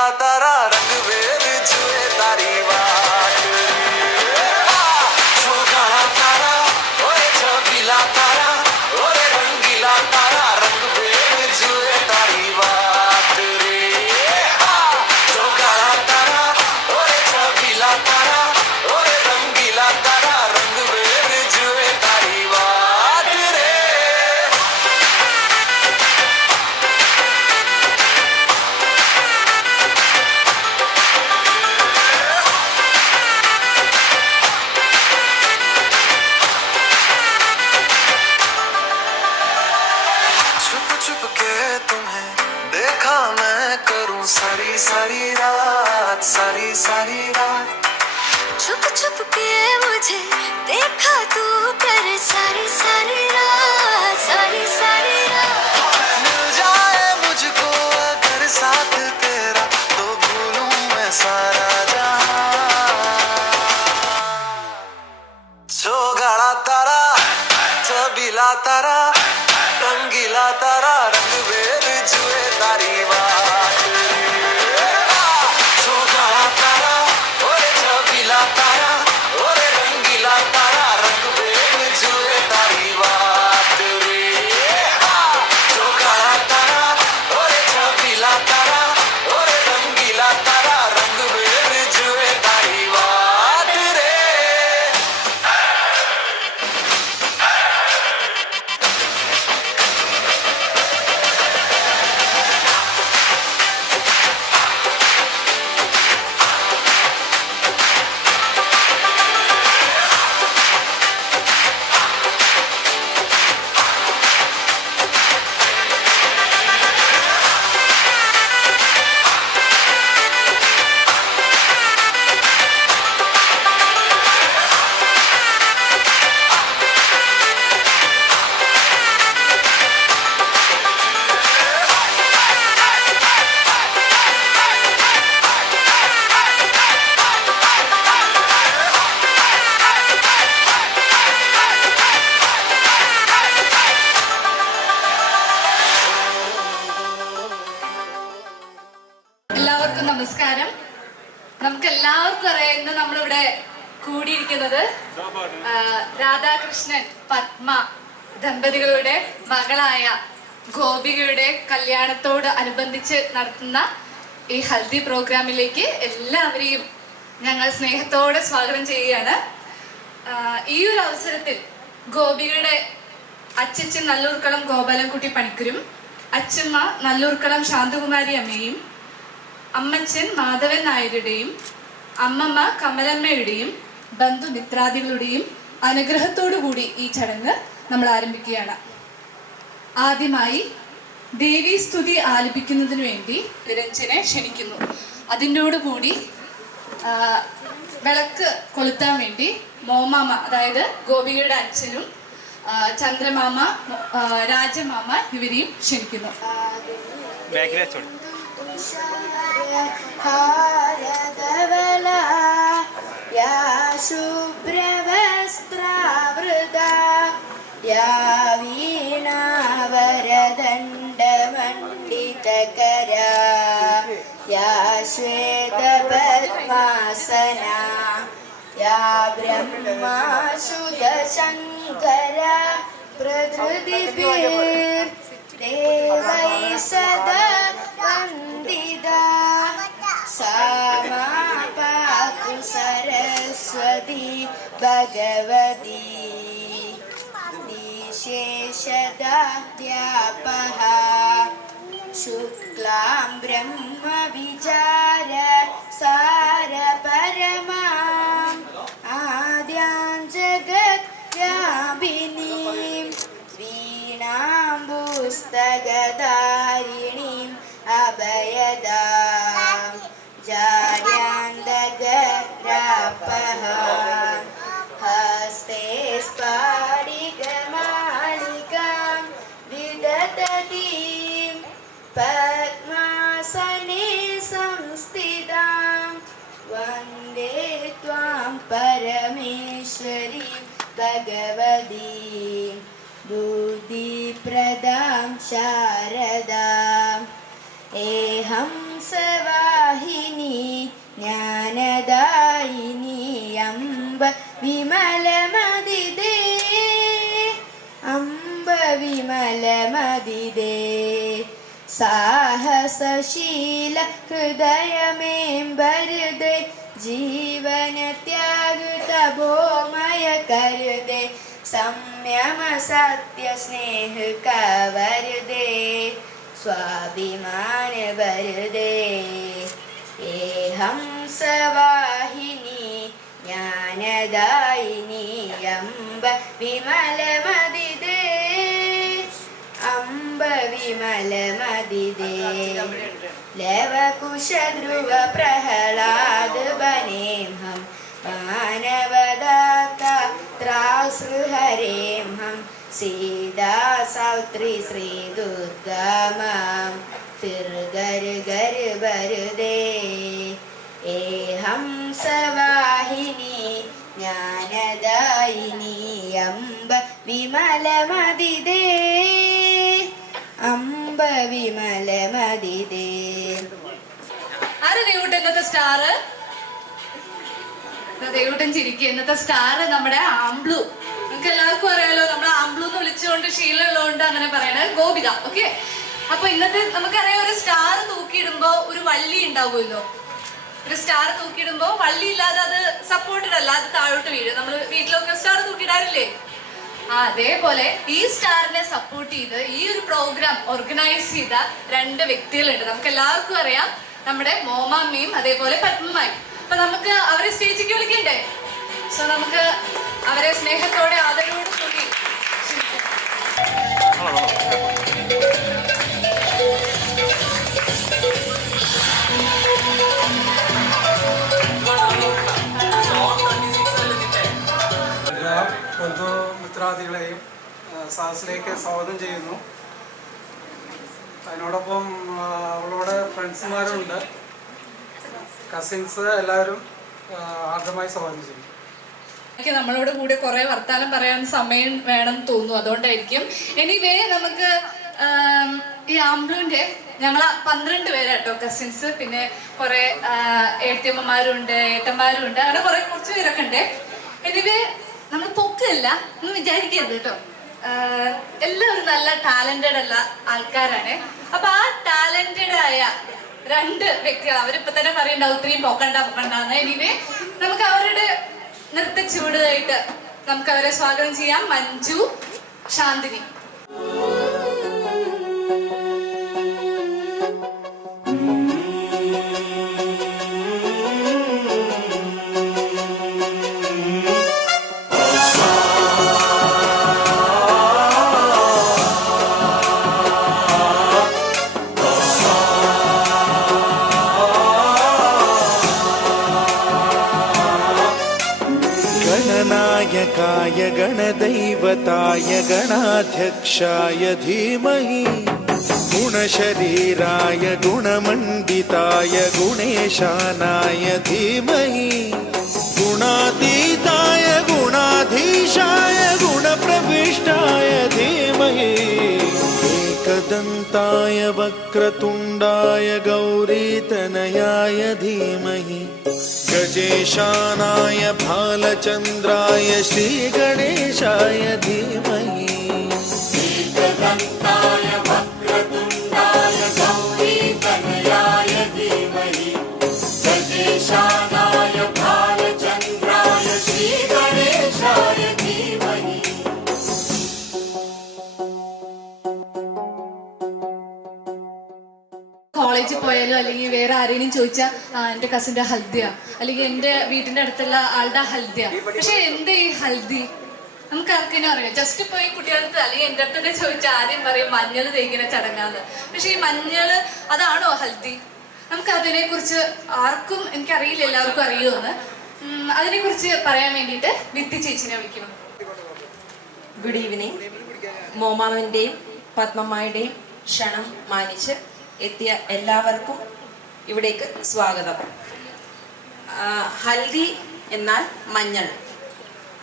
छबीला तारा रंग वेद जुए तारी वाट जो गाना तारा ओए छबीला तारा ओरे रंगीला तारा रंग वेद जुए तारी वाट रे जो गाना तारा ओए छबीला तारा ओरे रंगीला तारा रंग वेद जुए तारी वाट रे छुप के तुम्हें देखा मैं करूं सारी सारी रात सारी सारी रात छुप छुप के मुझे देखा तू कर सारी सारी रात सारी सारी रात मिल जाए मुझको अगर साथ तेरा तो भूलूं मैं सारा जहां जो गाड़ा तारा छबीला तारा रंगीला तारा रंग वेद जुए तारी वाट जो गाड़ा तारा ओरे छबीला तारा ओरे रंगीला तारा रंग वेद जुए तारी वाट रे जो गाड़ा तारा ओरे छबीला तारा ओरे रंगीला तारा रंग वेद जुए तारी वाट रे എല്ലാവർക്കും നമസ്കാരം. നമുക്ക് എല്ലാവർക്കും അറിയാം ഇന്ന് നമ്മളിവിടെ കൂടിയിരിക്കുന്നത് രാധാകൃഷ്ണൻ പത്മ ദമ്പതികളുടെ മകളായ ഗോപികയുടെ കല്യാണത്തോട് അനുബന്ധിച്ച് നടത്തുന്ന ഈ ഹൽദി പ്രോഗ്രാമിലേക്ക് എല്ലാവരെയും ഞങ്ങൾ സ്നേഹത്തോടെ സ്വാഗതം ചെയ്യുകയാണ്. ഈ ഒരു അവസരത്തിൽ ഗോപികയുടെ അച്ചച്ചൻ നല്ലൂർക്കളം ഗോപാലൻകുട്ടി പണിക്കരും അച്ചമ്മ നല്ലൂർക്കളം ശാന്തകുമാരി അമ്മയും അമ്മച്ചൻ മാധവൻ നായരുടെയും അമ്മമ്മ കമലമ്മയുടെയും ബന്ധുമിത്രാദികളുടെയും അനുഗ്രഹത്തോടുകൂടി ഈ ചടങ്ങ് നമ്മൾ ആരംഭിക്കുകയാണ്. ആദ്യമായി ദേവീസ്തുതി ആലപിക്കുന്നതിന് വേണ്ടി നിരഞ്ജനെ ക്ഷണിക്കുന്നു. അതിനോടുകൂടി വിളക്ക് കൊളുത്താൻ വേണ്ടി മോമാമ, അതായത് ഗോപികയുടെ അച്ഛനും ചന്ദ്രമാമ, രാജമാമ ഇവരെയും ക്ഷണിക്കുന്നു. ഹാരധവലാ യാ ശുഭ്രവസ്ത്രാവൃതാ യാ വീണാവരദണ്ഡമണ്ഡിതകരാ യാ ശ്വേതപദ്മാസനാ യാ ബ്രഹ്മാശുധശങ്കരാ പ്രകൃതിഭിർ ദേവൈ സദാ വന്ദിതാ सा मा पातु सरस्वती भगवती निशेषदाद्यापः शुक्लां ब्रह्मविचार सारपरमाम् आद्यां जगद्व्यापिनीं वीणां पुस्तकधारिणीम् अभयदाम् जाड्यान्दगरापः हस्ते स्फाटिकमालिकां विदधतीं पद्मासने संस्थितां वन्दे त्वां परमेश्वरीं भगवतीं बुद्धिप्रदां शारदाम् एहं सवाहि ജ്ഞാനദായിനി അംബ വിമലമതിദേ അംബ വിമലമതിദേ സാഹസശീല ഹൃദയമേംബരുദേ ജീവന ത്യാഗ തപോമയ കരുദേ സംയമ സത്യ സ്നേഹ കവരുദേ സ്വാഭിമാന വരുദേ ഏ ഹംസവാഹിനി ജ്ഞാനദായിനി അംബ വിമലമതിദേ അംബ വിമലമതിദേ ലവകുശധ്രുവ പ്രഹ്ലാദ ബനേംഹം മാനവദാത്രാസൃഹരേംഹം സീതാ സൗത്രി ശ്രീ ദുർഗാമാം ഫിർ ഗർ ഗർ ബരുദേ ഏ ഹംസവാഹിനി ജ്ഞാനദായിനി അംബ വിമലമതിദേ അംബ വിമലമതിദേ. ആര് ദേവൂട്ടൻ ഇന്നത്തെ സ്റ്റാർ? ദേവൂട്ടൻ ചിരിക്കുക. ഇന്നത്തെ സ്റ്റാർ നമ്മുടെ ആംബ്ലു. നിങ്ങൾക്ക് എല്ലാവർക്കും അറിയാലോ, നമ്മുടെ ആംബ്ലു എന്ന് വിളിച്ചുകൊണ്ട് ശീലമുള്ളതുകൊണ്ട് അങ്ങനെ പറയണത് ഗോപിക. ഓക്കെ, അപ്പൊ ഇന്നത്തെ നമുക്കറിയാം, ഒരു സ്റ്റാർ തൂക്കിയിടുമ്പോ ഒരു വള്ളി ഉണ്ടാവുമല്ലോ. ഒരു സ്റ്റാർ തൂക്കിയിടുമ്പോ വള്ളി ഇല്ലാതെ അത് സപ്പോർട്ടഡ് അല്ല, അത് താഴോട്ട് വീഴും. നമ്മൾ വീട്ടിലൊക്കെ സ്റ്റാർ തൂക്കിയിടാറില്ലേ? അതേപോലെ ഈ സ്റ്റാറിനെ സപ്പോർട്ട് ചെയ്ത് ഈ ഒരു പ്രോഗ്രാം ഓർഗനൈസ് ചെയ്ത രണ്ട് വ്യക്തികളുണ്ട്. നമുക്ക് എല്ലാവർക്കും അറിയാം, നമ്മുടെ മോമാമ്മയും അതേപോലെ പത്മമ്മയും. അപ്പൊ നമുക്ക് അവരെ സ്റ്റേജിലേക്ക് വിളിക്കണ്ടേ? സോ നമുക്ക് അവരെ സ്നേഹത്തോടെ ആദരവോട് കൂടി എല്ലാ ബന്ധുമിത്രാദികളെയും സാഹസിലേക്ക് സ്വാഗതം ചെയ്യുന്നു. അതിനോടൊപ്പം അവളോട് ഫ്രണ്ട്സുമാരുണ്ട്, കസിൻസ്, എല്ലാവരും ആദ്യമായി സ്വാഗതം ചെയ്യും. എനിക്ക് നമ്മളോട് കൂടെ കുറെ വർത്താനം പറയാൻ സമയം വേണം തോന്നുന്നു, അതുകൊണ്ടായിരിക്കും. എനിവേ നമുക്ക് ഈ ആംബ്ലുവിന്റെ ഞങ്ങൾ 12 പേരാട്ടോ കസിൻസ്, പിന്നെ കുറെ ഏട്ടത്തിയമ്മമാരുണ്ട്, ഏട്ടന്മാരുണ്ട്, അങ്ങനെ കുറച്ച് പേരൊക്കെ ഉണ്ട്. എനിവേ നമ്മൾ പൊക്കല്ല ഒന്നും വിചാരിക്കരുത് കേട്ടോ. എല്ലാവരും നല്ല ടാലന്റഡ് ഉള്ള ആൾക്കാരാണ്. അപ്പൊ ആ ടാലന്റഡ് ആയ രണ്ട് വ്യക്തികൾ, അവരിപ്പോ തന്നെ പറയണ്ടാവും ഇത്രയും പൊക്കണ്ടെന്ന്. എനിവേ നമുക്ക് അവരുടെ നൃത്ത ചുവടുമായിട്ട് നമുക്ക് അവരെ സ്വാഗതം ചെയ്യാം. മഞ്ജു, ശാന്തിനി. गणनायकाय गणदैवताय गणाध्यक्षाय धीमहि गुणशरीराय गुणमण्डिताय गुणेशानाय धीमहि गुणातीताय गुणाधीशाय गुणप्रविष्टाय धीमहि एकदन्ताय वक्रतुण्डाय गौरीतनयाय धीमहि गजेशानाय भालचन्द्राय श्रीगणेशाय धीमहि एकदन्ताय वक्रतुण्डाय गौरीतनयाय धीमहि गजेशानाय भालचन्द्राय श्रीगणेशाय धीमहि. കോളേജിൽ പോയാലോ അല്ലെങ്കിൽ വേറെ ആരെയും ചോദിച്ചാൽ എൻ്റെ കസിൻ്റെ ഹൽദിയ, അല്ലെങ്കിൽ എൻ്റെ വീട്ടിൻ്റെ അടുത്തുള്ള ആളുടെ ഹൽദിയ. പക്ഷെ എന്താ ഈ ഹൽദി? നമുക്ക് ആർക്കെങ്കിലും അറിയാം. ജസ്റ്റ് പോയി കുട്ടികൾക്ക് അല്ലെങ്കിൽ എൻ്റെ അടുത്ത് ചോദിച്ചാൽ ആദ്യം പറയും മഞ്ഞൾ തേക്കുന്ന ചടങ്ങാന്ന്. പക്ഷെ ഈ മഞ്ഞൾ അതാണോ ഹൽദി? നമുക്ക് അതിനെക്കുറിച്ച് ആർക്കും, എനിക്കറിയില്ല എല്ലാവർക്കും അറിയുമെന്ന്. അതിനെക്കുറിച്ച് പറയാൻ വേണ്ടിയിട്ട് വിത്തി ചേച്ചിനെ വിളിക്കണം. Good evening. മോമാവിൻ്റെയും പത്മമ്മയുടെയും ക്ഷണം മാനിച്ച് എത്തിയ എല്ലാവർക്കും ഇവിടേക്ക് സ്വാഗതം. ഹൽദി എന്നാൽ മഞ്ഞൾ.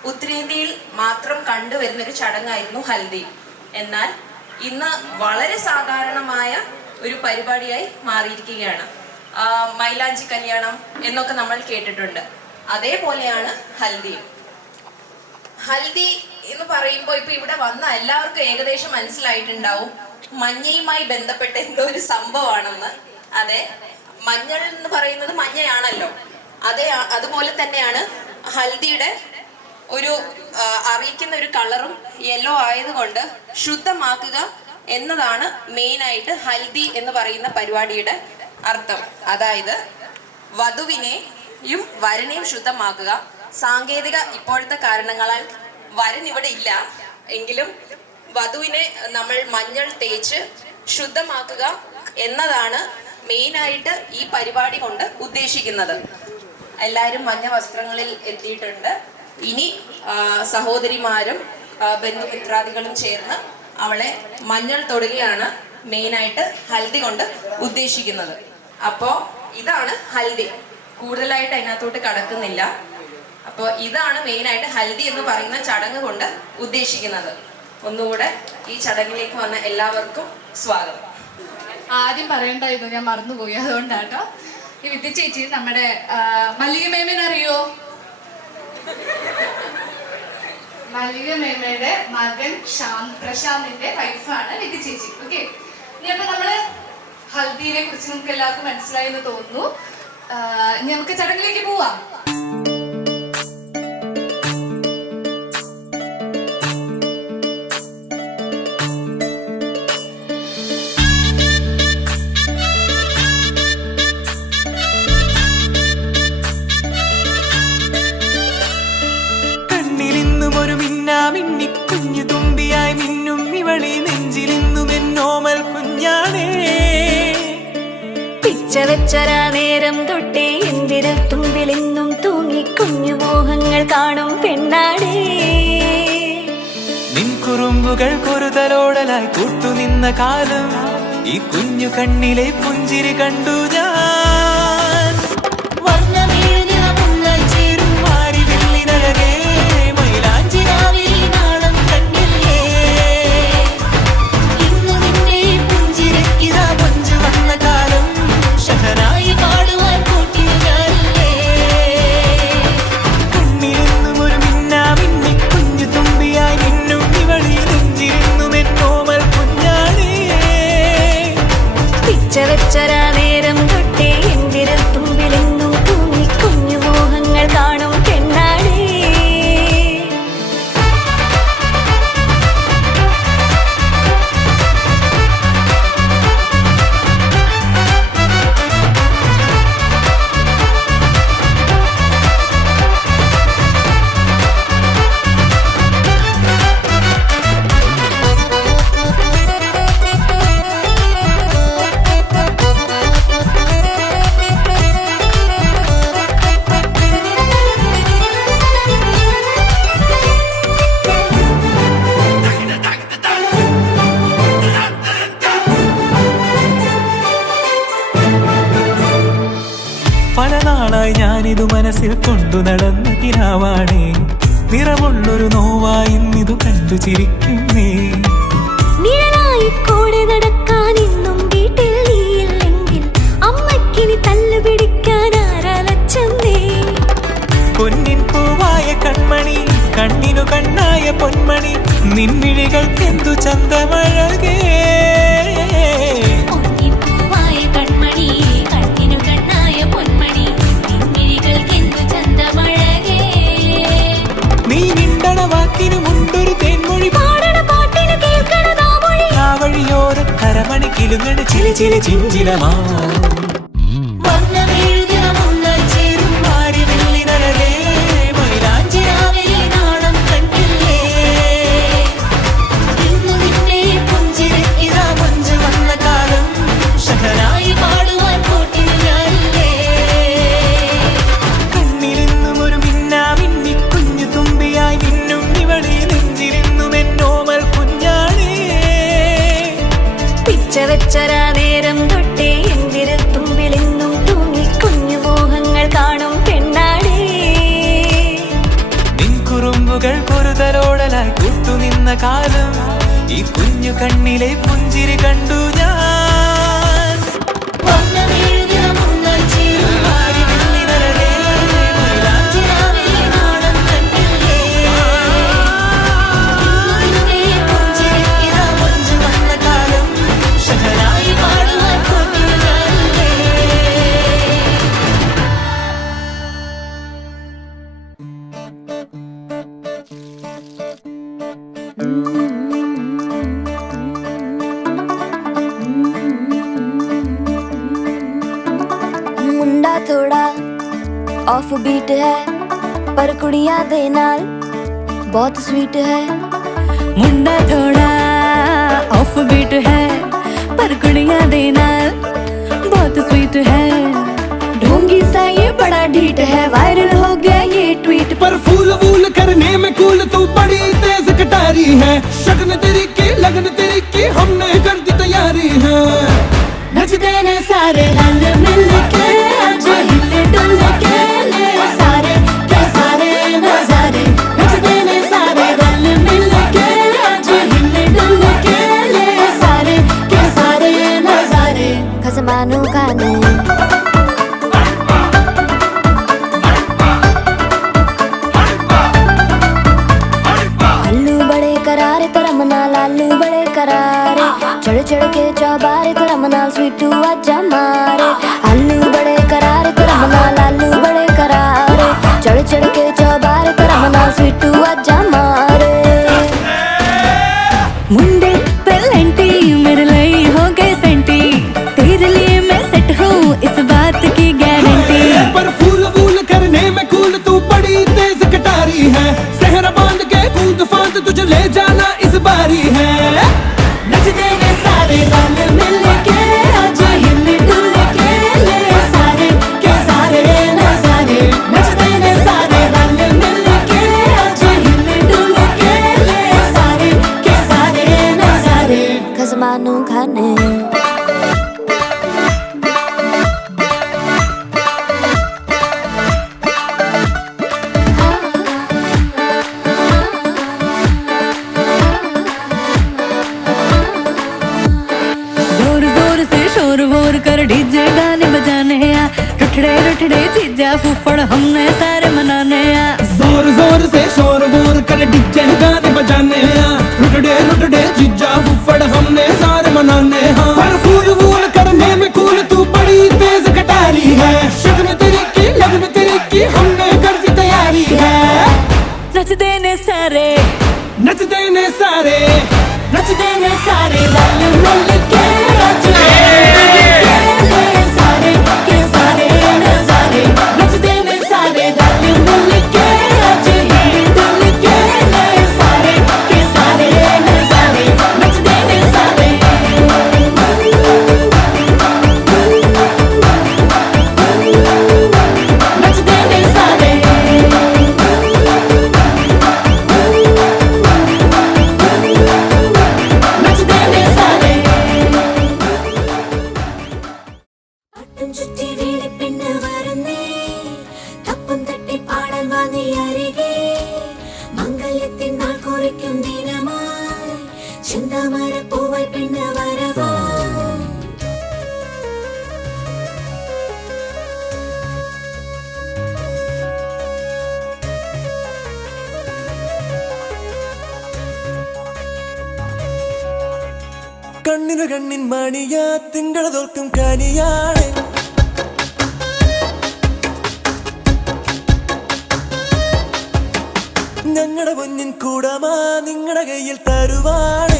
ഉത്തരേന്ത്യയിൽ മാത്രം കണ്ടുവരുന്നൊരു ചടങ്ങായിരുന്നു ഹൽദി. എന്നാൽ ഇന്ന് വളരെ സാധാരണമായ ഒരു പരിപാടിയായി മാറിയിരിക്കുകയാണ്. മൈലാഞ്ചി കല്യാണം എന്നൊക്കെ നമ്മൾ കേട്ടിട്ടുണ്ട്. അതേപോലെയാണ് ഹൽദി. ഹൽദി എന്ന് പറയുമ്പോൾ ഇപ്പൊ ഇവിടെ വന്ന എല്ലാവർക്കും ഏകദേശം മനസ്സിലായിട്ടുണ്ടാവും മഞ്ഞയുമായി ബന്ധപ്പെട്ട എന്തോ ഒരു സംഭവമാണെന്ന്. അതെ, മഞ്ഞൾ എന്ന് പറയുന്നത് മഞ്ഞയാണല്ലോ. അതുപോലെ തന്നെയാണ് ഹൽദിയുടെ ഒരു അറിയിക്കുന്ന ഒരു കളറും യെല്ലോ ആയതുകൊണ്ട് ശുദ്ധമാക്കുക എന്നതാണ് മെയിനായിട്ട് ഹൽദി എന്ന് പറയുന്ന പരിപാടിയുടെ അർത്ഥം. അതായത് വധുവിനെയും വരനെയും ശുദ്ധമാക്കുക. സാങ്കേതിക ഇപ്പോഴത്തെ കാരണങ്ങളാൽ വരൻ ഇവിടെ ഇല്ല എങ്കിലും വധുവിനെ നമ്മൾ മഞ്ഞൾ തേച്ച് ശുദ്ധമാക്കുക എന്നതാണ് മെയിനായിട്ട് ഈ പരിപാടി കൊണ്ട് ഉദ്ദേശിക്കുന്നത്. എല്ലാവരും മഞ്ഞ വസ്ത്രങ്ങളിൽ എത്തിയിട്ടുണ്ട്. ഇനി സഹോദരിമാരും ബന്ധുമിത്രാദികളും ചേർന്ന് അവളെ മഞ്ഞൾ തൊടുകയാണ് മെയിനായിട്ട് ഹൽദി കൊണ്ട് ഉദ്ദേശിക്കുന്നത്. അപ്പോൾ ഇതാണ് ഹൽദി. കൂടുതലായിട്ട് അതിനകത്തോട്ട് കടക്കുന്നില്ല. അപ്പോൾ ഇതാണ് മെയിനായിട്ട് ഹൽദി എന്ന് പറയുന്ന ചടങ്ങ് കൊണ്ട് ഉദ്ദേശിക്കുന്നത്. ഒന്നുകൂടെ ഈ ചടങ്ങിലേക്ക് വന്ന എല്ലാവർക്കും സ്വാഗതം. ആദ്യം പറയണ്ടായിരുന്നു, ഞാൻ മറന്നുപോയി, അതുകൊണ്ടാട്ടോ. ഈ വിദ്യ ചേച്ചി നമ്മുടെ മല്ലിക മേമേനെ അറിയോ? മല്ലിക മേമയുടെ മകൻ പ്രശാന്തിന്റെ വൈഫാണ് വിദ്യ ചേച്ചി. ഓക്കെ, ഇനി അപ്പൊ നമ്മള് ഹൽദിയെ കുറിച്ച് നമുക്ക് എല്ലാവർക്കും മനസ്സിലായി എന്ന് തോന്നുന്നു. ഇനി നമുക്ക് ചടങ്ങിലേക്ക് പോവാം. കുഞ്ഞു തുമ്പിയായി മിന്നും ഇവളി നെഞ്ചിലിന്നും എന്നോമൽ കുഞ്ഞാണേ. പിച്ച വെച്ചരാ നേരം തൊട്ടേ എന്തിരൽ തുമ്പിലെന്നും തൂങ്ങി കുഞ്ഞു മോഹങ്ങൾ കാണും പെണ്ണാടേ. നിൻ കുറുമ്പുകൾ കുറുതലോടലായി കൂട്ടുനിന്ന കാലം ഈ കുഞ്ഞു കണ്ണിലെ പുഞ്ചിരി കണ്ടു ഞാൻ. ചേരും മാറി വെള്ളിനഴകേ മൈലാഞ്ചി വെച്ചരാ നേരം തൊട്ടേ എന്തിരൽ തുമ്പിലെന്നും തൂങ്ങി കുഞ്ഞു മോഹങ്ങൾ കാണും പെണ്ണാടേ. പല നാളായി ഞാനിതു മനസ്സിൽ കൊണ്ടു നടന്ന കിനാവാണേ. നിറമുള്ളൊരു നോവായി ഇന്നിതു കണ്ടു ചിരിക്കുന്നേ. നിഴലായി കൂടെ നടക്കാൻ ഇന്നും വീട്ടിൽ നീയില്ലെങ്കിൽ അമ്മക്കിനി തല്ലു പിടിക്കാൻ ആരാലച്ചെന്നേ. പൊന്നിൻ പൂവായ കൺമണി കണ്ണിനു കണ്ണായ പൊന്മണി നിൻമിഴികൾക്കെന്തു ചന്തമഴകേ. നീ നിണ്ടണ വാക്കിനു മുണ്ടൊരു തേൻമൊഴി പാടണ പാട്ടിനു കേൾക്കണതാ മൊഴി. ആ വഴിയോര കരമണി കിലുങ്ങണ ചില ചില ചിഞ്ചിലമാ. ചേരും മാറി വെള്ളിനഴകേ മൈലാഞ്ചി നാണം കണ്ടില്ലേ. ഇന്നു നിന്നെ പുഞ്ചിരിക്കിതാ പഞ്ചു വന്ന കാലം ഷഹനായി പാടുവാൻ കൂട്ടിന് ഞാനില്ലേ. കണ്ണിലിന്നും ഒരു മിന്നാ മിന്നി കുഞ്ഞു തുമ്പിയായി മിന്നും ഇവളി നെഞ്ചിലിന്നും എന്നോമൽ കുഞ്ഞാണേ. പിച്ച വെച്ചരാ നേരം തൊട്ടേ എന്തിരൽ തുമ്പിലെന്നും തൂങ്ങി കുഞ്ഞു മോഹങ്ങൾ കാണും പെണ്ണാടേ. നിൻ കുറുമ്പുകൾ കുറുതലോടലായി കൂട്ടുനിന്ന കാലം ഈ കുഞ്ഞു കണ്ണിലെ പുഞ്ചിരി കണ്ടു ഞാൻ. थोड़ा ऑफ बीट है पर कुड़ियां दे नाल बहुत स्वीट है। मुंडा थोड़ा ऑफ बीट है पर कुड़ियां दे नाल बहुत स्वीट है। ढोंगी सा ये बड़ा ढीठ है, वायरल हो गया ये ट्वीट। पर फूल वूल करने में कूल तू बड़ी तेज कटारी है। शगन तेरी की लगन तेरी की हमने कर दी तैयारी है। नचते ने सारे रल मिल के आज हिले डुल के ले सारे के सारे नजारे। नचते ने सारे रल मिल के आज हिले डुल के ले सारे के सारे नजारे। खसमानू खाने लालू बड़े करारे चढ़ चढ़ के चौबारे तेरा मनाल स्वीटू आजा मारे। आलू बड़े करारे तेरा मनाल लालू बड़े करारे चढ़ चढ़ के चौबारे तेरा मनाल स्वीटू आजा मारे। मुंडे पेलेंटी मेरे लिए हो गए सेंटी, तेरे लिए मैं सेट हूँ इस बात की गारंटी। पर फूल वूल करने में कूल तू बड़ी तेज कटारी है। सहरा बांध के कूद फांद तुझे ले जाना इस बारी है। नचते ने सारे रल मिल के आज हिल डुल के ले सारे के सारे नजारे। नचते ने सारे रल मिल के आज हिल डुल के ले सारे के सारे नजारे। खसमानू खाने कर डीजे गाने बजाने आ, रुठड़े रुठड़े चीजा फूफड़ हमने सारे मनाने आ। जोर जोर से शोर वोर कर डीजे गाने बजाने आ, रुठड़े रुठड़े चीजा फूफड़ हमने सारे मनाने हैं। पर फूल वूल करने में कूल तू बड़ी तेज कटारी है। शगन तेरी की लगन तेरी की हमने कर दी तैयारी है। नचते ने सारे नचते ने सारे नचते ने सारे रल मिल के आज सारे के सारे नजारे। नचते ने सारे रल मिल के आज हिल डुल के ले सारे के सारे नजारे। नचते ने सारे नचते ने सारे नचते ने सारे। പട്ടും ചുറ്റി വീടിപ്പിന്ന് വരുന്നേ തപ്പും തട്ടി പാടാൻ വാങ്ങി അരികെ മംഗല്യത്തിൻ നാൾ കുറിക്കും ദിനമായി ചിന്താമര പൂവായി പെണ്ണ് വരവാ. കണ്ണിനു കണ്ണിൻ മണിയാ തിങ്കള തോൽക്കും കനിയാണ്. ഞങ്ങളുടെ പൊന്നിൻ കൂടമാ നിങ്ങളുടെ കയ്യിൽ തരുവാണ്.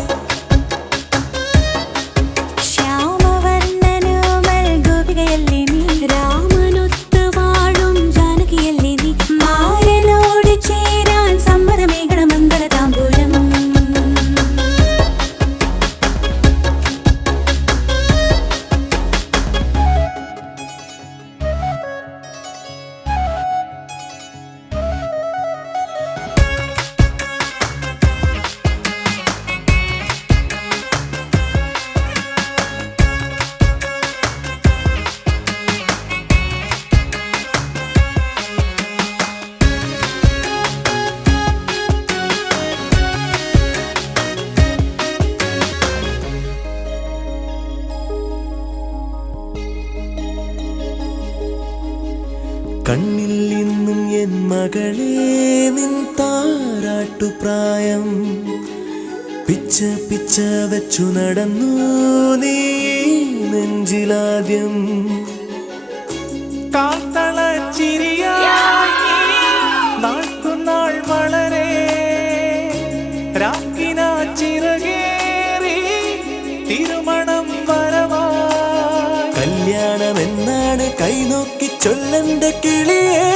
ശ്യാമവർണ്ണനുമൽ ഗോപികയല്ലേ നീ, രാമനൊത്ത് വാഴും ജാനകിയല്ലേ നീ. മാരനോട് ചേരാൻ സമ്മതമേകണ മംഗള താമ്പൂലം. കണ്ണിൽ ഇന്നും എൻ മകളെ നിൻ താരാട്ടുപ്രായം. പിച്ച പിച്ച വെച്ചു നടന്നു നീ നെഞ്ചിലാദ്യം. നാൾക്കുനാൾ വളരെ രാക്കിനാ ചിറകേറി തിരുമണം വരവാ. കല്യാണമെന്നാണ് കൈനോക്കി ചൊല്ലന്റെ കിളിയേ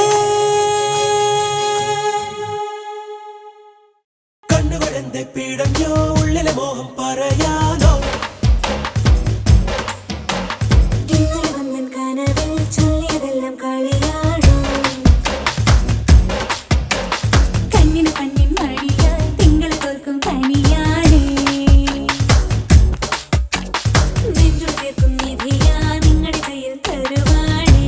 കണ്ണുകളെന്റെ പിടഞ്ഞോ ഉള്ളിലെ മോഹം പറയാനോ കനവിൽ ചൊല്ലിയതെല്ലാം കളിയാണോ കണ്ണിന് കണ്ണിൻ മഴിയാൽ തിങ്കൾ തോൽക്കും പണിയാണേ നെഞ്ചു ചേർക്കും നിധിയാ നിങ്ങളുടെ കയ്യിൽ തരുവാണേ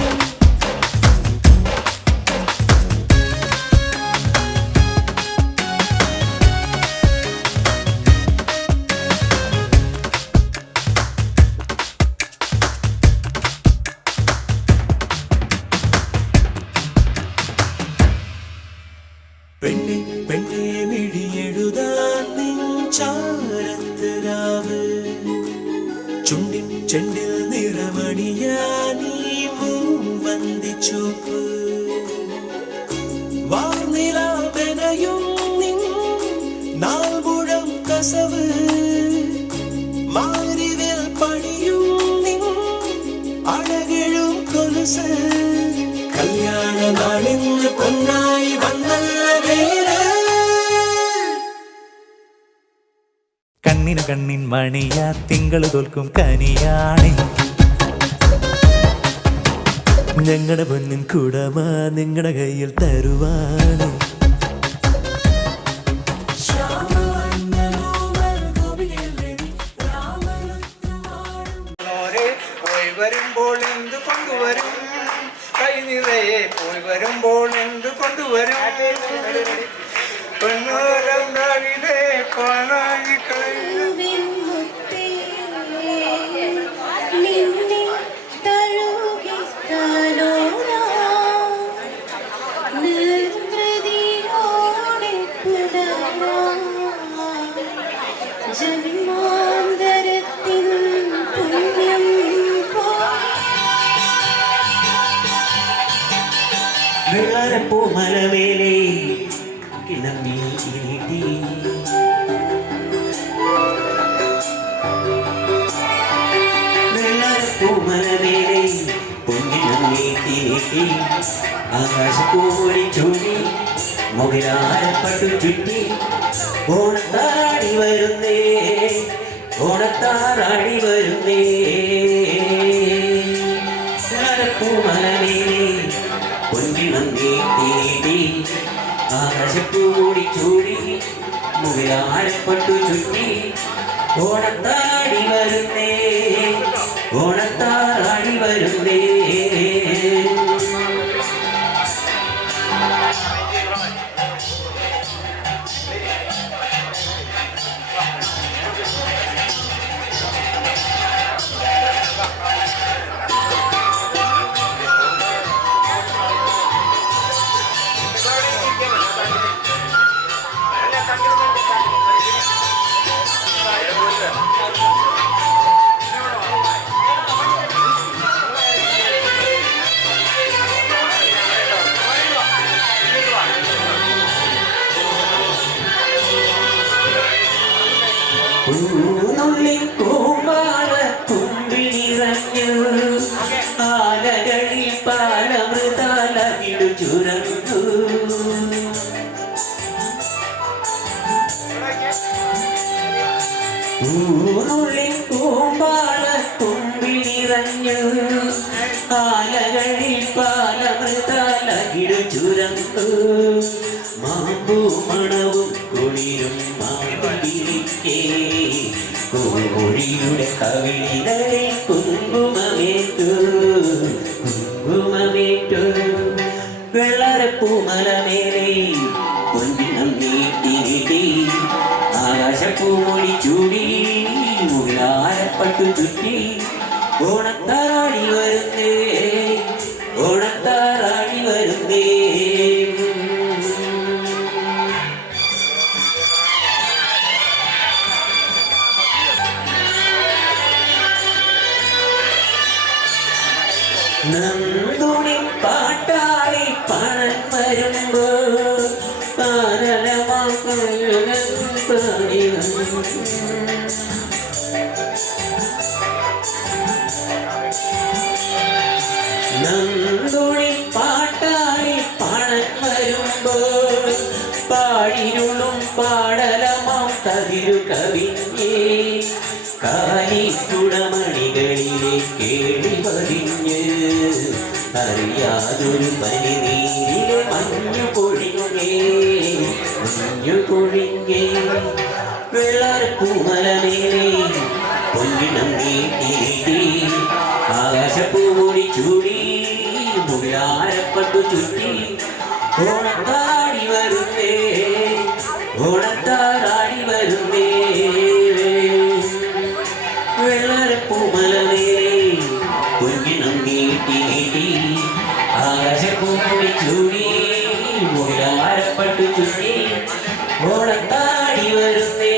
പെണ്ണെ പെണ്ണെ മിഴിയെഴുതാൻ നെഞ്ചാരത്ത് രാവ് ചുണ്ടിൻ ചെണ്ടിൽ നിറമണിയാനീ മൂവന്തിച്ചോപ്പ് വാർനിലാമെനയും നിൻ നാൽമുഴം കസവ് മാറിവിൽ പണിയും നിൻ അഴകെഴും കൊലുസ് കല്യാണ നാളിന്ന് പൊന്നായി വന്നല്ല വേര് കണ്ണിന് കണ്ണിൻ മണിയാ തിങ്കള് തോൽക്കും കനിയാണേ ഞങ്ങളുടെ പൊന്നിൻ കുടമാ നിങ്ങളുടെ കയ്യിൽ തരുവാണ് പോയി വരുമ്പോൾ എന്ത് കൊണ്ടുവരും കൈ നിറയെ പോയി വരുമ്പോൾ എന്ത് കൊണ്ടുവരും പൊന്നോരേ കാണായി കഴിഞ്ഞു ജന്മാന്തരത്തിൻ പുണ്യം വെള്ളാരപ്പൂമലമേലെ കിണങ്ങി നീട്ടി വെള്ളാരപ്പൂമലമേലെ പൊന്നിനങ്ങി നീട്ടി ആകാശപ്പൂടി ചൂടി മുകിലാരപ്പട്ടു ചുറ്റി ഓണത്താറാടി വരുന്നേ ഓണത്താറാടി വരുന്നേ വെള്ളാരപ്പൂമലമേലെ പൊന്നിനം നീട്ടി ആകാശപ്പൂടി ചൂടി മുകിലാരപ്പട്ടു ചുറ്റി ഓണത്താടി വരുന്നേ ഓണത്താടി വരുന്നേ പൂനുള്ളി കൂമ്പാറ തുമ്പിനിറഞ്ഞു ആലകളിൽ പാലമൃതാലകിടു ചുരന്നു പൂനുള്ളി കൂമ്പാറ തുമ്പിനിറഞ്ഞു ആലകളിൽ പാലമൃതാലകിടു ചുരന്നു മാമ്പൂ മണവും കുളിരും മാവിരിക്കേ കോഴിയുടെ കവിളികളിൽ കുങ്കുമമേറ്റു കുങ്കുമമേറ്റു വെള്ളരപ്പൂമലമേലെ പൊന്നിനം നീട്ടി നീട്ടി ആകാശപ്പൂമൊഴി ചൂടി മുകിലാരപ്പട്ടു ചുറ്റി ഓണത്താറാടി വരുന്നേ ഓണത്താറാടി വരുന്നേ നന്ദുണി പാട്ടാളി പണം വരുമ്പോ അറിയാതൊരു പനി നീരിലെ മഞ്ഞു പൊഴിഞ്ഞേ വെള്ളപ്പൂമലമേലെ പൊന്നിനം നീട്ടി ആകാശപ്പൂടി ചൂടി മുല്ലാരപ്പട്ടു ചുറ്റി ഓണത്താടി വരുന്നേ വെള്ളരപ്പൂമലമേലെ പൊന്നിനം നീട്ടി ആകാശപ്പൂടി ചൂടി മുല്ലാരപ്പട്ടു ചുറ്റി ഓണത്താടി വരുന്നേ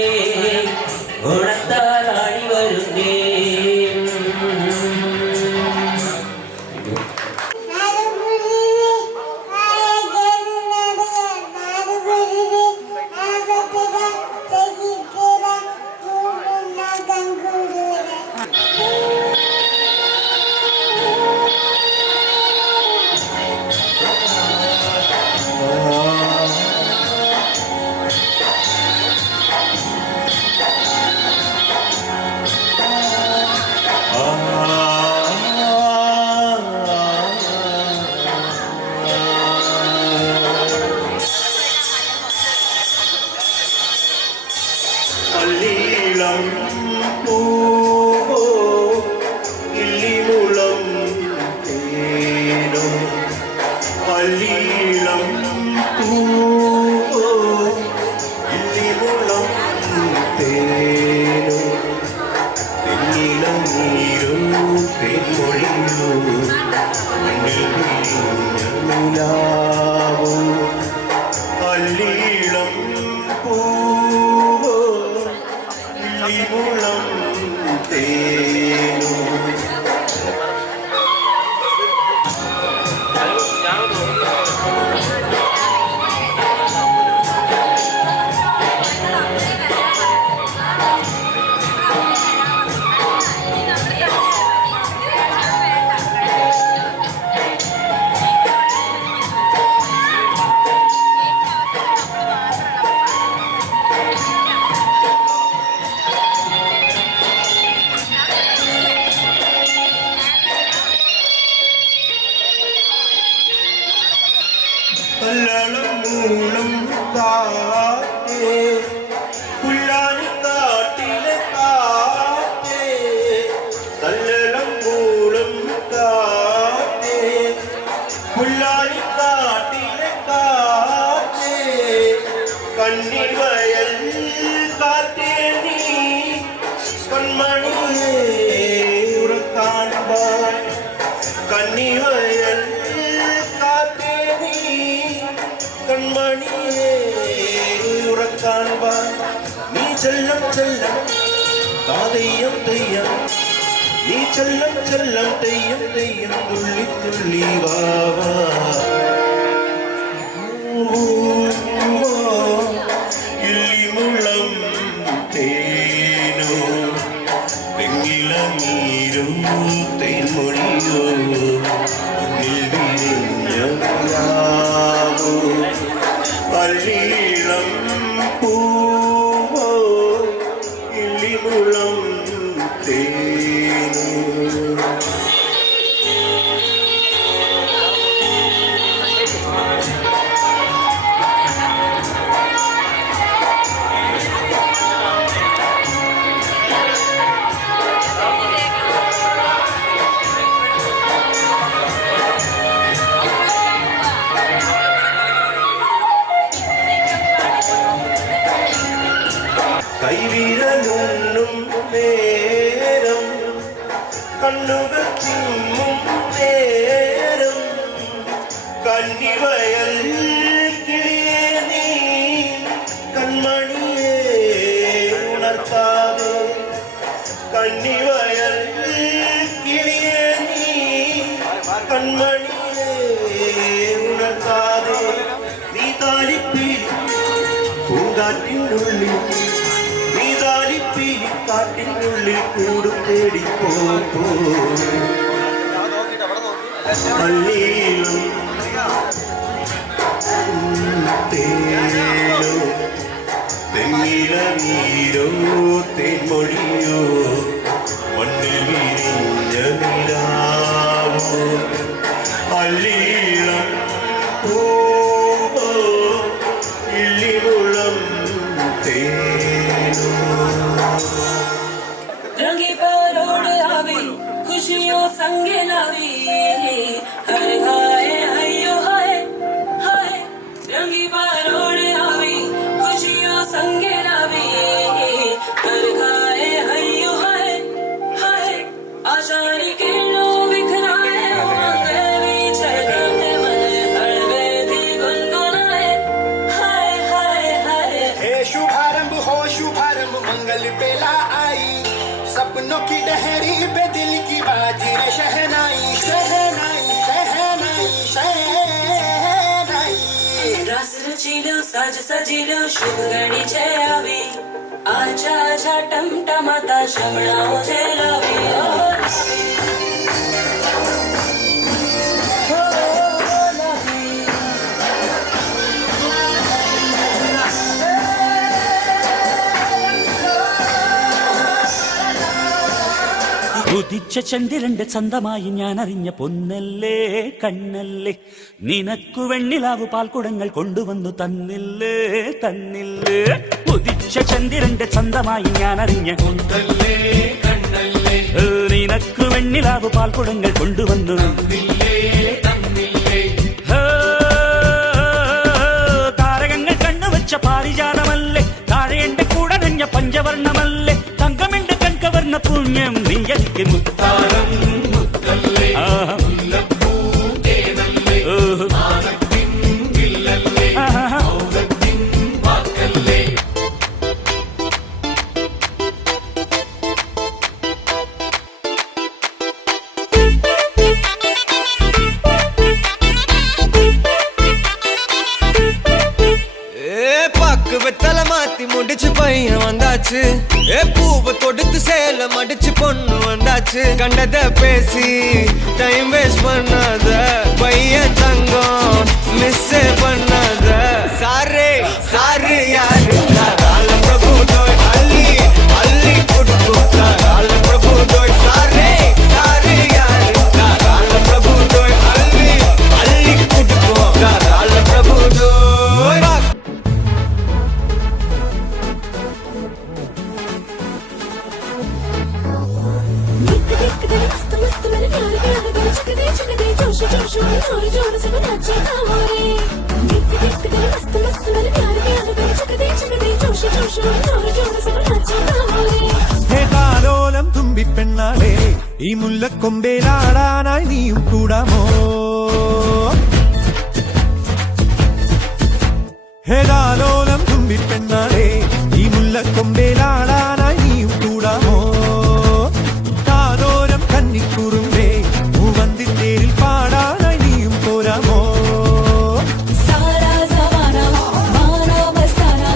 അല്ലീളം ഇള്ളിമുളം തേനോ रंगी परोड़ आवी खुशियों संगे लावी हर हाय हयो हाय हाय रंगी परोड़ आवी खुशियों संगे लावी हर हाय हयो हाय हाय आशारी किरणों बिखराए उमंगे बीचल गाने मन हड़वे थी गुनगुनाए हाय हाय हाय हे शुभारंभ मंगल बेला आई सपनों की डहरी पे दिल की बाजी रे शहनाई शहनाई शहनाई शहनाई रस रचिलो साज सजिलो शुभ गणी छे आवी आजा आजा टमटमाता शमणाओ छे लावी ഉദിച്ച ചന്ദ്രന്റെ ചന്തമായി ഞാൻ അറിഞ്ഞ പൊന്നല്ലേ കണ്ണല്ലേ നിനക്കു വെണ്ണിലാവു പാൽക്കുടങ്ങൾ കൊണ്ടുവന്നു തന്നില്ലേ തന്നില്ലേ ഉദിച്ച ചന്ദ്രന്റെ ചന്തമായി ഞാൻ അറിഞ്ഞ പൊന്നല്ലേ കണ്ണല്ലേ നിനക്കു വെണ്ണിലാവു പാൽക്കുടങ്ങൾ കൊണ്ടുവന്നു തന്നില്ലേ തന്നില്ലേ താരകങ്ങൾ കണ്ണുവച്ച പാരിജാതമല്ലേ താഴെ എന്റെ കൂടെ നഞ്ഞ പഞ്ചവർണ്ണമല്ലേ തങ്കമെന്റെ കൺകവർണ്ണ പുണ്യം നീ എനിക്ക് മുത്താരം മുത്തല്ലേ മുല്ലപ്പൂ തേനല്ലേ മാനത്തിൻ വില്ലല്ലേ മൗനത്തിൻ വാക്കല്ലേ வெத்தல மாத்தி முடிச்சு பையன் வந்தாச்சு பூவை தொடுத்து சேலம் அடிச்சு பொண்ணு வந்தாச்சு கண்டத பேசி டைம் வேஸ்ட் பண்ணாத பையன் தங்கம் மிஸ் பண்ணாத சாரே சாரு யாரு கால பிரபு தோய் அள்ளி அள்ளி குடுக்கு கால பிரபு தோய் சாரே சாரு யாரு கால பிரபு தோய் அள்ளி அள்ளி குடுக்கு கால பிரபு தோய் ഹേതാലോലം തുമ്പിപ്പെണ്ണാളെ ഈ മുല്ലക്കൊമ്പേലാടാനായി നീയും കൂടാമോ ഹേതാലോലം തുമ്പിപ്പെണ്ണാളെ ഈ മുല്ലക്കൊമ്പേലാടാനായി നീയും കൂടാമോ കാതോരം കന്നിക്കുറുമ്പേ മൂവന്തിത്തേരിൽ പാടാനായി നീയും പോരാമോ सारा जमाना माना मस्ताना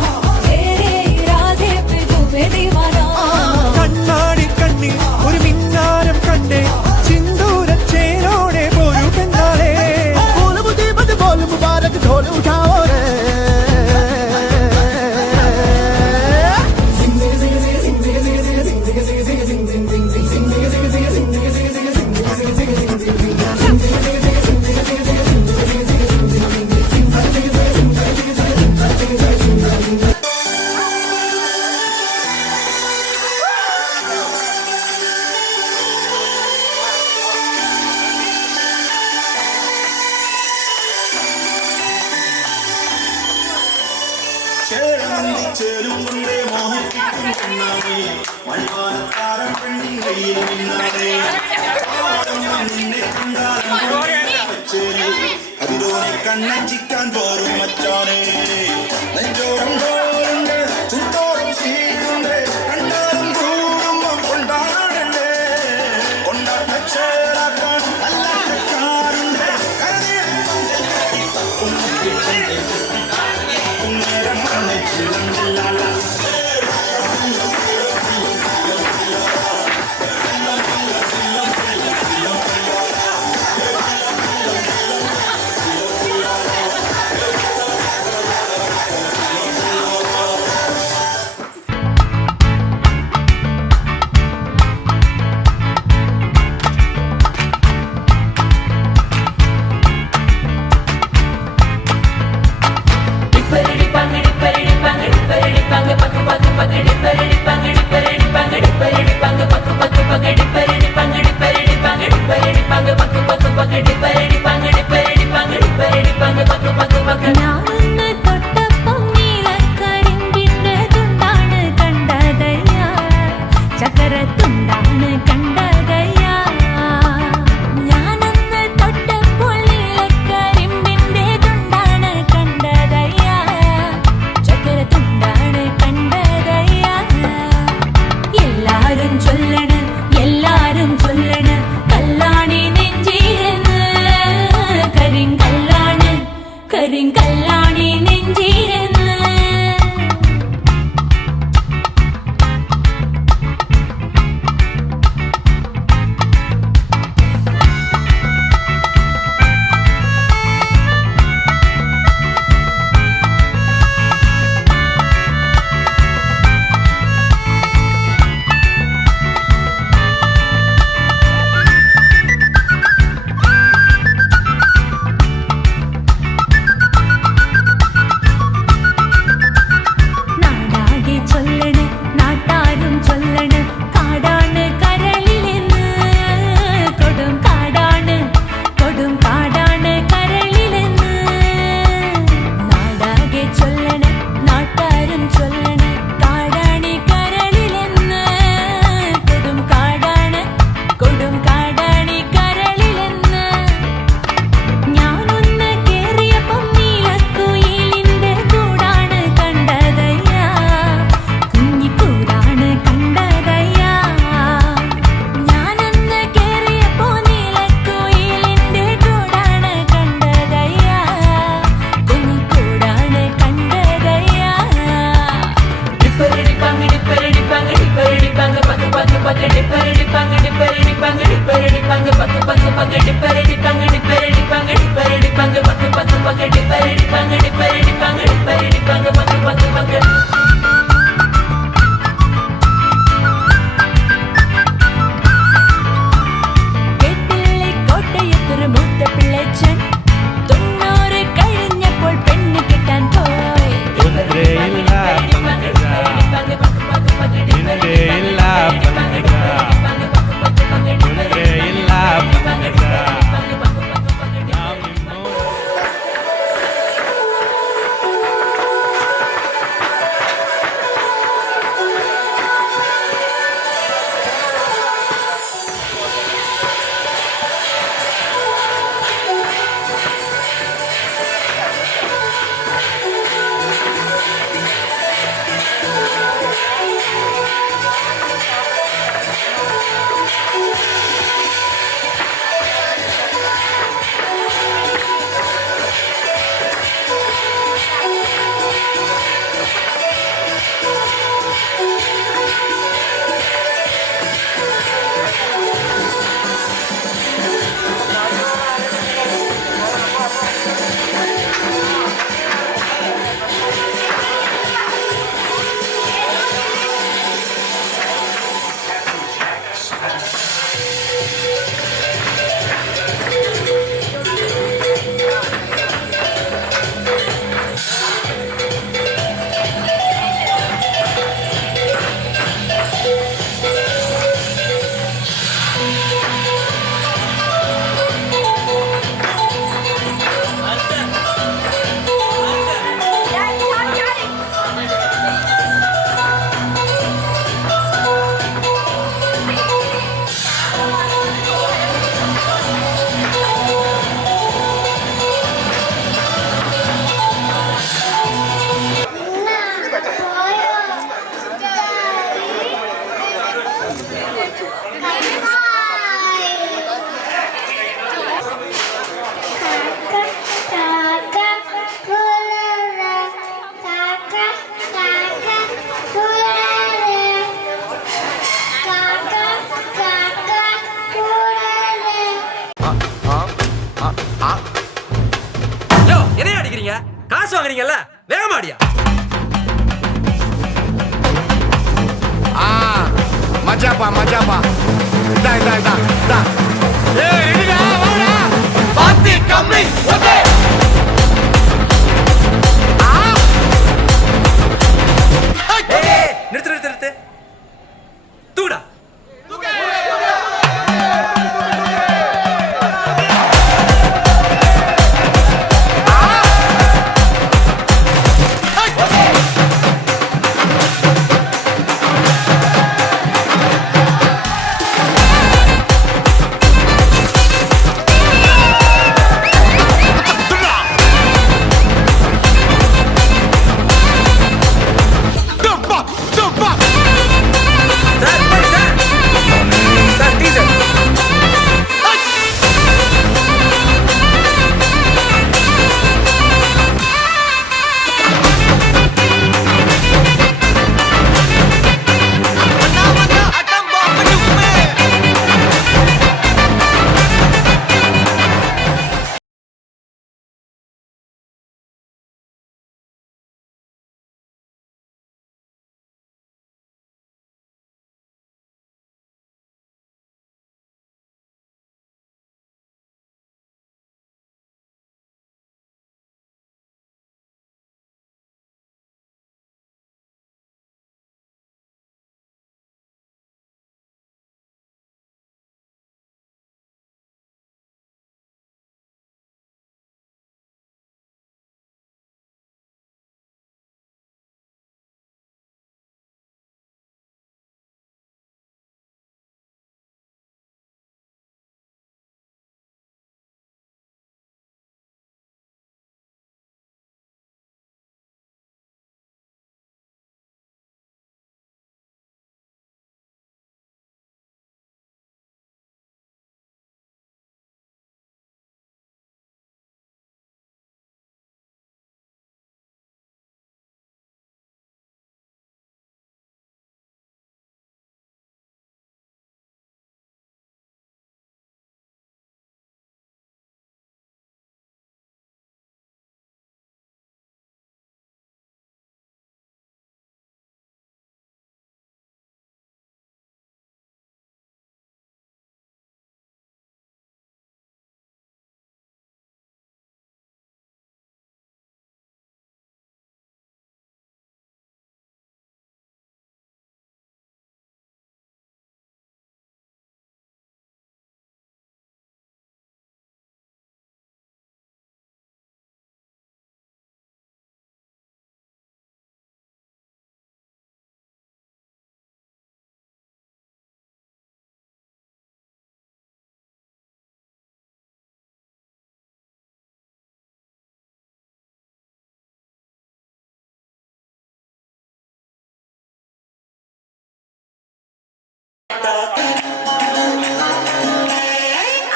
तेरे इरादे पे तुम्हें दीवाना കണ്ണാടി കണ്ണിൽ ഒരു മിന്നാരം കണ്ടേ സിന്ദൂര ചേരോടെ പോരു പെണ്ണാളെ മുബാരക് ढोल उठाओ रे കണ്ണഞ്ചിക്കാൻ പോരും മച്ചാനെ നെഞ്ചോരം തോറുണ്ട് ചുറ്റോറും ശീലുണ്ട് കണ്ടാലും കൂടുമ്പോ കൊണ്ടാടണ്ടേ കൊണ്ടാട്ടച്ചേരാക്കാൻ അല്ലാണ്ട് காசு வாங்குறீங்கல்ல வேகமாடியா மஜாப்பா மஜாப்பா இதா இதா இதா இதா ஏய் ரெடிடா வாடா பாத்தி கம்மி ஓகே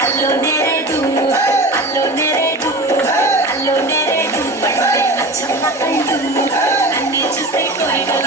అల్లో నేరేడు అల్లో నేరేడు అల్లో నేరేడు పడితే అచ్చమ్మ కళ్ళు అన్ని చూస్తే కోయగల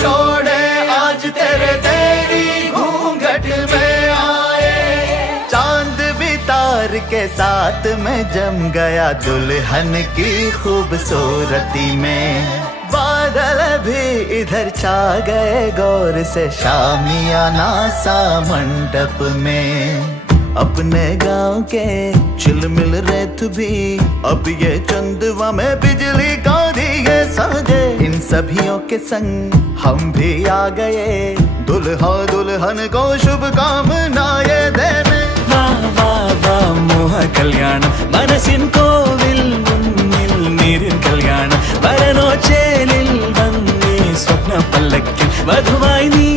छोड़े आज तेरे तेरी घूंघट में आए। चांद भी तार के साथ में जम गया दुल्हन की खूबसूरती में। बादल भी इधर छा गए गौर से शामियाना सा मंडप में। अपने गांव के चिलमिल रेत भी अब ये चंदवा में बिजली का दिए साजे। इन सभियों के संग हम भी आ गए दुल्हा दुल्हन को शुभकामनाएं देने। വാ വാ വാ മോഹ കല്യാണം മനസ്സിൻ കോവിൽ മുന്നിൽ നീരിൻ കല്യാണം വരനോ ചേലിൽ വന്നേ സ്വപ്ന പല്ലക്കിൽ വധുവായി നീ